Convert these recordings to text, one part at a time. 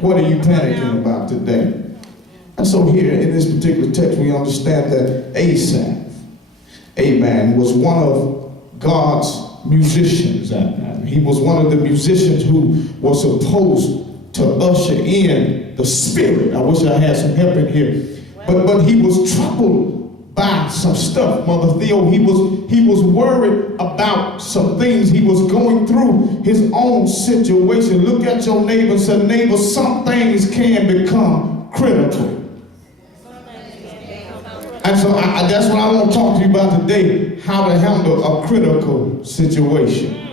What are you panicking about today? And so here in this particular text, we understand that Asaph, amen, was one of God's musicians. He was one of the musicians who was supposed to usher in the spirit. I wish I had some help in here. But he was troubled by some stuff, Mother Theo. He was worried about some things. He was going through his own situation. Look at your neighbor and say, neighbor, some things can become critical. And so that's what I want to talk to you about today, how to handle a critical situation.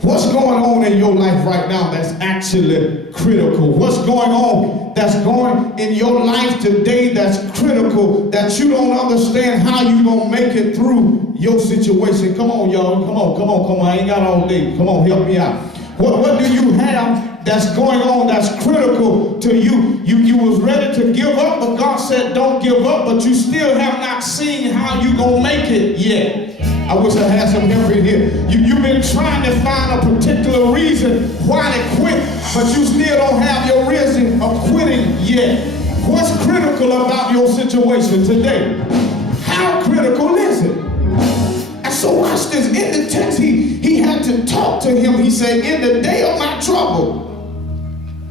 What's going on in your life right now that's actually critical? What's going on that's going in your life today that's critical, that you don't understand how you're going to make it through your situation? Come on, y'all. Come on. I ain't got all day. Come on, help me out. What do you have that's going on that's critical to you? You was ready to give up, but God said don't give up, but you still have not seen how you gonna make it yet. I wish I had some help in here. You've been trying to find a particular reason why to quit, but you still don't have your reason of quitting yet. What's critical about your situation today? How critical is it? And so watch this. In the text, he had to talk to him. He said, in the day of my trouble,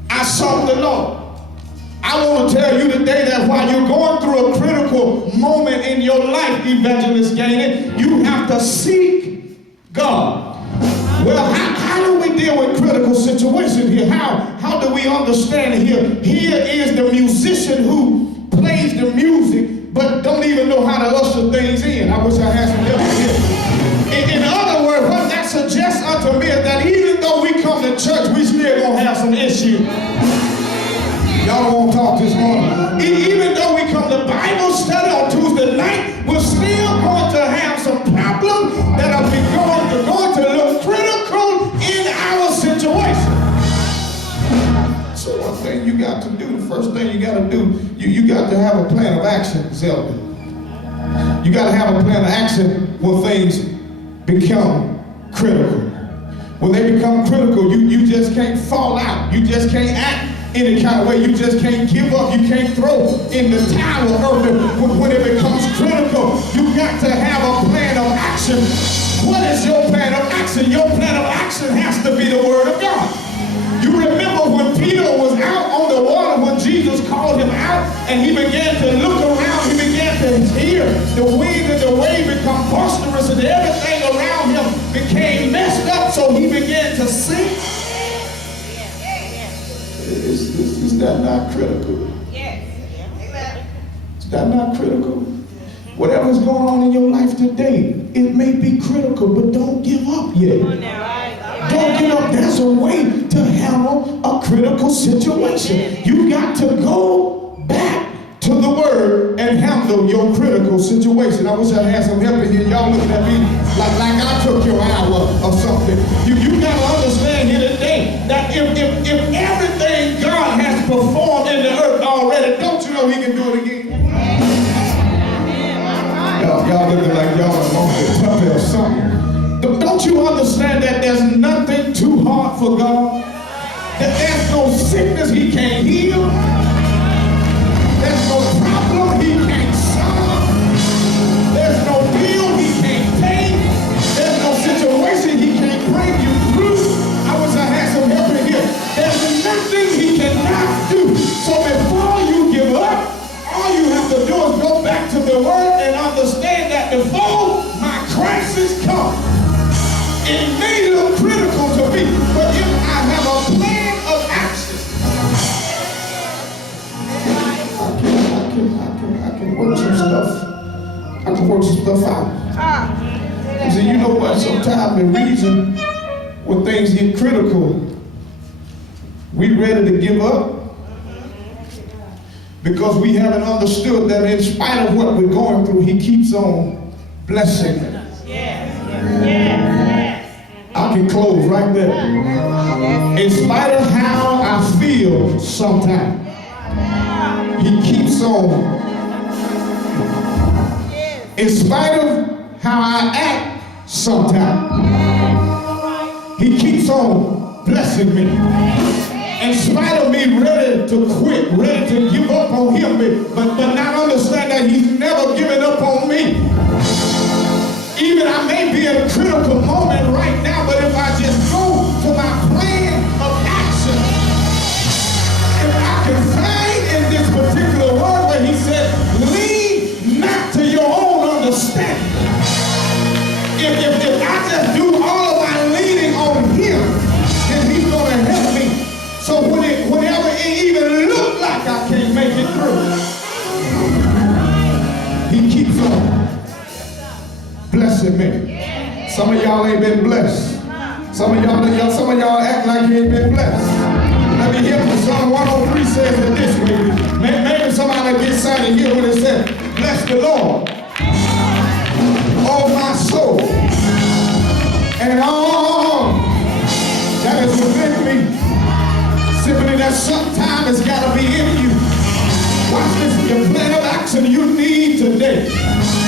I sought the Lord. I want to tell you today that while you're going through a critical moment in your life, Evangelist Gaines, you have to seek God. Well, how do we deal with critical situations here? How do we understand it here? Here is the musician who plays the music, but don't even know how to usher things in. I wish I had some help here. In other words, what that suggests unto me is that even though we come to church, we still gonna have some issues. Y'all don't want to talk this morning. Even though we come to Bible study on Tuesday night, we're still going to have some problems that are going to look critical in our situation. So one thing you got to do, the first thing you got to do, you got to have a plan of action, Zelda. You got to have a plan of action when things become critical. When they become critical, you just can't fall out. You just can't act any kind of way. You just can't give up. You can't throw in the towel when it becomes critical. You got to have a plan of action. What is your plan of action? Your plan of action has to be the Word of God. You remember when Peter was out on the water, when Jesus called him out, and he began to look around, he began to hear the wind and the wave become boisterous, and everything around him became messed up, so he began to sink. Is that not critical? Yes. Is that not critical? Whatever's going on in your life today, it may be critical, but don't give up yet. Don't give up. There's a way to handle a critical situation. You got to go back to the Word and handle your critical situation. I wish I had some help in here. Y'all looking at me like I took your hour or something. You got to understand here today that if everything God has performed in the earth already, don't you know He can do it again? Y'all looking like y'all are on the puppy or something. Don't you understand that there's nothing too hard for God? That there's no sickness He can't heal. There's no problem He can't solve. There's no bill He can't pay. There's no situation He can't bring you through. I wish I had some help in here. There's nothing He cannot do. So before you give up, all you have to do is go back to the Word and understand that before my crisis comes, it may look critical to me, but if I have a plan of action, I can work some stuff. I can work some stuff out. You see, you know what? Sometimes the reason when things get critical, we ready to give up because we haven't understood that in spite of what we're going through, He keeps on blessing us. I can close right there. In spite of how I feel sometimes, He keeps on. In spite of how I act sometimes, He keeps on blessing me. in spite of me ready to quit, ready to give up on him, but not understand that he's never given up on me. Even I may be in a critical moment right now, but if I just go to my plan of action, if I can find in this particular word where he said, lean not to your own understanding. If I just do all of my leaning on him, then he's going to help me. So whenever it even looks like I can't make it through, he keeps on blessing me. Some of y'all ain't been blessed. Some of y'all act like you ain't been blessed. Let me hear from Psalm 103 says it this way. Maybe somebody gets excited here when it says, bless the Lord, oh my soul, and all that is within me. Simply that sometime it's got to be in you. Watch this, your plan of action you need today.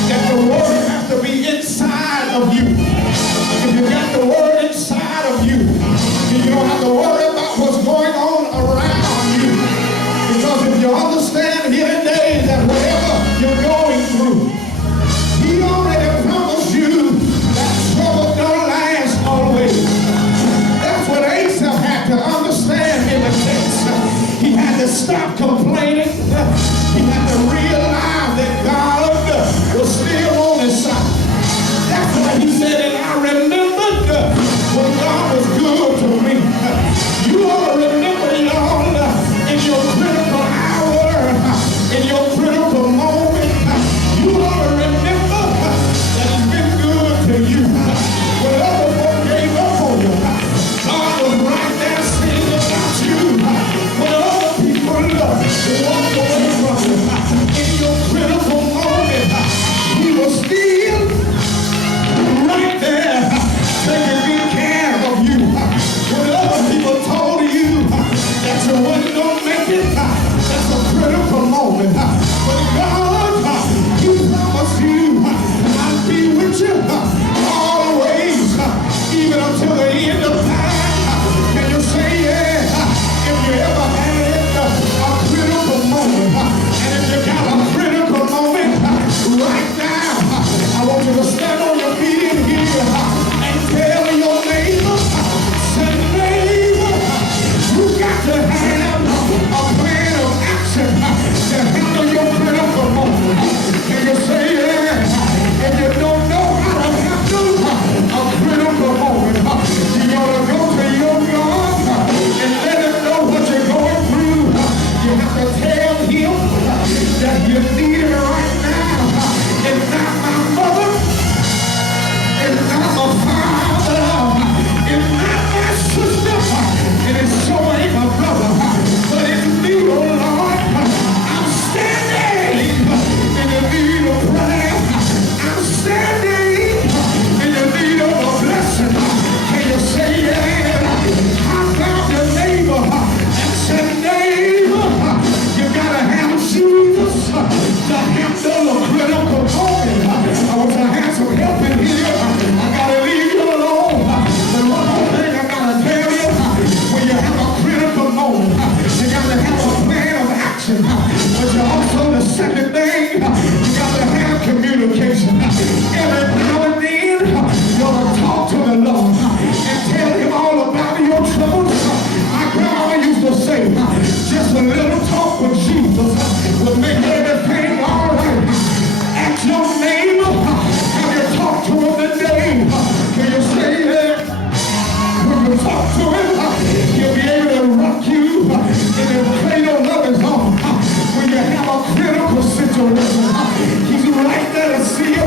That the word has to be inside of you. If you got the word inside of you, then you don't have to worry about what's going on around you. Because if you understand here today that whatever you're going through, he already promised you that trouble don't last always. That's what Asaph had to understand in the text. He had to stop complaining. He had to realize that God was still on his side. That's why he said, and I remembered when God was good to me. You ought to remember, y'all, in your critical hour, in your critical moment, you ought to remember that he's been good to you. When other folk gave up on you, God was right there singing about you. When other people walked away from you, in your critical moment, he was still right there taking good care of you. When other people told you that you wasn't going to make it, that's a critical moment. But God, he promised you, I'll be with you always, even until the end of time. Can you say yeah? If you ever had a critical moment, and if you got a critical moment right now, I want you to stand on your feet in here and tell your neighbor, say neighbor, you got to have a plan of action to handle your critical moment. Can you say yeah? If you don't know how to handle a critical moment, you gotta go to your God and let him know what you're going through. You have to tell him that you need it right now. It's not my mother, it's not my father, it's not my sister, and it sure ain't my brother, but it's me, oh Lord. I'm standing in the need of prayer. I'm standing in the need of a blessing. Can you say yeah? I found your neighbor and said, neighbor, you gotta have Jesus to handle a critical moment. I want to have some help in here. I gotta leave you alone. But one more thing I gotta tell you, when you have a critical moment, you gotta have a plan of action. But you also, the second thing, you gotta have communication. Every now and then, you gotta talk to the Lord and tell him all about your troubles. My grandma used to say, just a little talk with Jesus will make everything all right. Ask your neighbor, have you talked to him today? Can you say that? When you talk to him, he'll be able to rock you in the cradle of his arm. When you have a critical situation, he's right there to see you.